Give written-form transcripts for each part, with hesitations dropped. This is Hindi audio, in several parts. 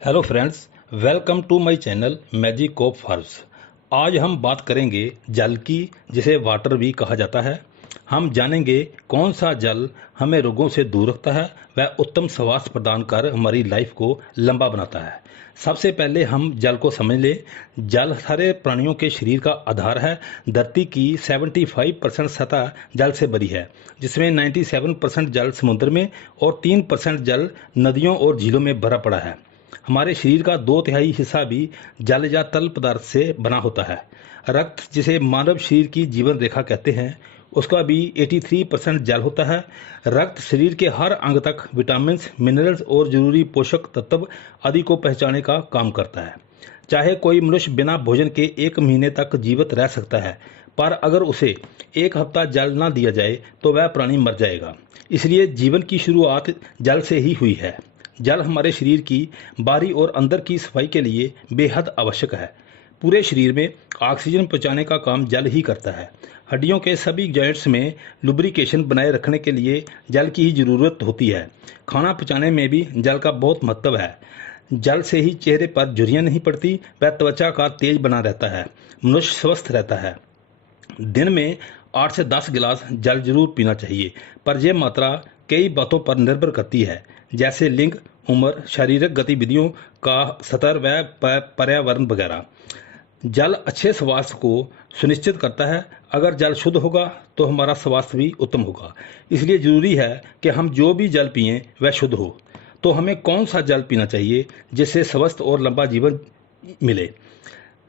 Hello friends, welcome to my channel magic of herbs. आज हम बात करेंगे जल की, जिसे वाटर भी कहा जाता है। हम जानेंगे कौन सा जल हमें रोगों से दूर रखता है, वह उत्तम स्वास्थ्य प्रदान कर हमारी लाइफ को लंबा बनाता है। सबसे पहले हम जल को समझ लें। जल सारे प्राणियों के शरीर का आधार है। धरती की 75% सतह जल से भरी है, जिसमें 97% जल समुद्र में और 3% जल नदियों और झीलों में भरा पड़ा है। हमारे शरीर का 2/3 हिस्सा भी जल या तरल पदार्थ से बना होता है। रक्त, जिसे मानव शरीर की जीवन रेखा कहते हैं, उसका भी 83% जल होता है। रक्त शरीर के हर अंग तक विटामिन, मिनरल्स और जरूरी पोषक तत्व आदि को पहुंचाने का काम करता है। चाहे कोई मनुष्य बिना भोजन के 1 महीने तक जीवित रह सकता है, पर अगर उसे 1 हफ्ता जल ना दिया जाए तो वह प्राणी मर जाएगा। इसलिए जीवन की शुरुआत जल से ही हुई है। जल हमारे शरीर की बाहरी और अंदर की सफाई के लिए बेहद आवश्यक है। पूरे शरीर में ऑक्सीजन पहुंचाने का काम जल ही करता है। हड्डियों के सभी जॉइंट्स में लुब्रिकेशन बनाए रखने के लिए जल की ही जरूरत होती है। खाना पचाने में भी जल का बहुत महत्व है। जल से ही चेहरे पर झुर्रियां नहीं पड़ती, वह त्वचा का तेज बना रहता है, मनुष्य स्वस्थ रहता है। दिन में 8 से 10 गिलास जल जरूर पीना चाहिए, पर यह मात्रा कई बातों पर निर्भर करती है, जैसे लिंग, उम्र, शारीरिक गतिविधियों का स्तर व पर्यावरण वगैरह। जल अच्छे स्वास्थ्य को सुनिश्चित करता है। अगर जल शुद्ध होगा तो हमारा स्वास्थ्य भी उत्तम होगा। इसलिए जरूरी है कि हम जो भी जल पिएं वह शुद्ध हो। तो हमें कौन सा जल पीना चाहिए जिससे स्वस्थ और लंबा जीवन मिले?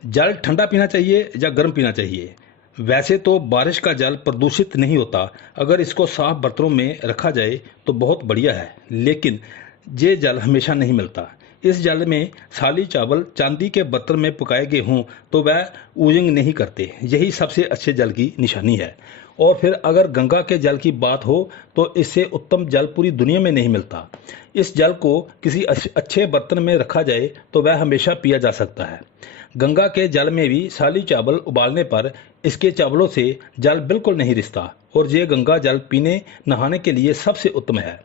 जल ठंडा पीना चाहिए या गर्म पीना चाहिए? वैसे तो बारिश का जल प्रदूषित नहीं होता, अगर इसको साफ बर्तनों में रखा जाए तो बहुत बढ़िया है, लेकिन ये जल हमेशा नहीं मिलता। इस जल में साली चावल चांदी के बर्तन में पकाए गए हों तो वह ऊजिंग नहीं करते, यही सबसे अच्छे जल की निशानी है। और फिर अगर गंगा के जल की बात हो तो इससे उत्तम जल पूरी दुनिया में नहीं मिलता। इस जल को किसी अच्छे बर्तन में रखा जाए तो वह हमेशा पिया जा सकता है। गंगा के जल में भी साली चावल उबालने पर इसके चावलों से जल बिल्कुल नहीं रिसता, और ये गंगा जल पीने नहाने के लिए सबसे उत्तम है।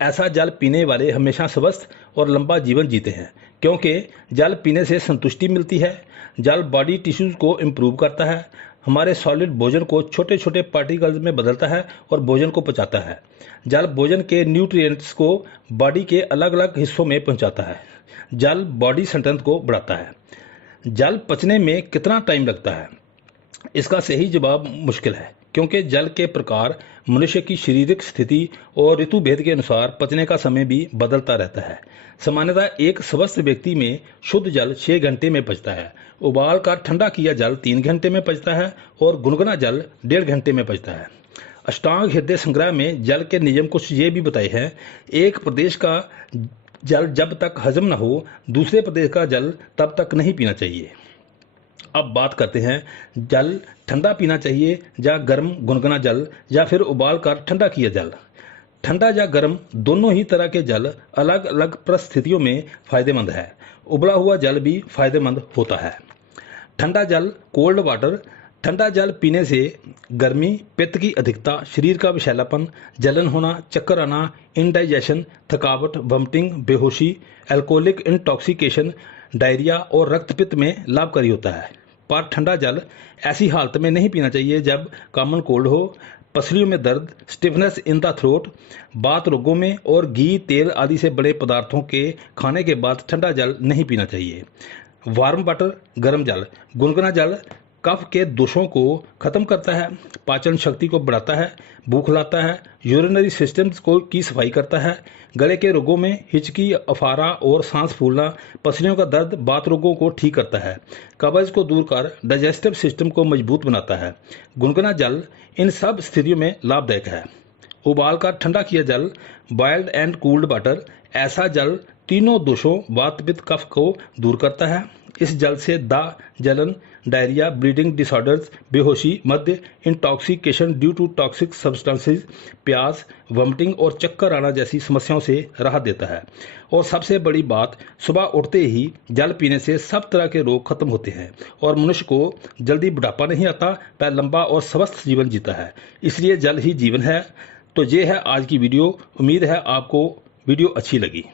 ऐसा जल पीने वाले हमेशा स्वस्थ और लंबा जीवन जीते हैं, क्योंकि जल पीने से संतुष्टि मिलती है। जल बॉडी टिश्यूज को इम्प्रूव करता है, हमारे सॉलिड भोजन को छोटे छोटे पार्टिकल्स में बदलता है और भोजन को पचाता है। जल भोजन के न्यूट्रिएंट्स को बॉडी के अलग अलग हिस्सों में पहुंचाता है। जल बॉडी स्ट्रेंथ को बढ़ाता है। जल पचने में कितना टाइम लगता है? इसका सही जवाब मुश्किल है, क्योंकि जल के प्रकार, मनुष्य की शारीरिक स्थिति और ऋतु भेद के अनुसार पचने का समय भी बदलता रहता है। सामान्यतः एक स्वस्थ व्यक्ति में शुद्ध जल 6 घंटे में पचता है, उबाल कर ठंडा किया जल 3 घंटे में पचता है और गुनगुना जल 1.5 घंटे में पचता है। अष्टांग हृदय संग्रह में जल के नियम कुछ ये भी बताए हैं। एक प्रदेश का जल जब तक हजम न हो, दूसरे प्रदेश का जल तब तक नहीं पीना चाहिए। अब बात करते हैं, जल ठंडा पीना चाहिए या गर्म गुनगुना जल, या फिर उबाल कर ठंडा किया जल? ठंडा या गर्म दोनों ही तरह के जल अलग अलग परिस्थितियों में फायदेमंद है। उबला हुआ जल भी फायदेमंद होता है। ठंडा जल, कोल्ड वाटर। ठंडा जल पीने से गर्मी, पित्त की अधिकता, शरीर का विषैलापन, जलन होना, चक्कर आना, इंडाइजेशन, थकावट, वॉमिटिंग, बेहोशी, अल्कोहलिक इंटॉक्सिकेशन, डायरिया और रक्तपित्त में लाभकारी होता है। पर ठंडा जल ऐसी हालत में नहीं पीना चाहिए जब कॉमन कोल्ड हो, पसलियों में दर्द, स्टिफनेस इन द थ्रोट, बात रोगों में और घी, तेल आदि से बड़े पदार्थों के खाने के बाद ठंडा जल नहीं पीना चाहिए। वार्म वाटर, गर्म जल। गुनगुना जल कफ के दोषों को खत्म करता है, पाचन शक्ति को बढ़ाता है, भूख लाता है, यूरिनरी सिस्टम्स को की सफाई करता है, गले के रोगों में हिचकी, अफारा और सांस फूलना, पसलियों का दर्द, बात रोगों को ठीक करता है, कब्ज को दूर कर डाइजेस्टिव सिस्टम को मजबूत बनाता है। गुनगुना जल इन सब स्थितियों में लाभदायक है। उबाल कर ठंडा किया जल, बॉइल्ड एंड कूल्ड वाटर। ऐसा जल तीनों दोषों, वात, पित्त, कफ को दूर करता है। इस जल से जलन, डायरिया, ब्लीडिंग डिसऑर्डर्स, बेहोशी, मध्य intoxication due to toxic substances, प्यास, वॉमिटिंग और चक्कर आना जैसी समस्याओं से राहत देता है। और सबसे बड़ी बात, सुबह उठते ही जल पीने से सब तरह के रोग खत्म होते हैं और मनुष्य को जल्दी बुढ़ापा नहीं आता, वह लंबा और स्वस्थ जीवन जीता है। इसलिए जल ही जीवन है। तो ये है आज की वीडियो। उम्मीद है आपको वीडियो अच्छी लगी।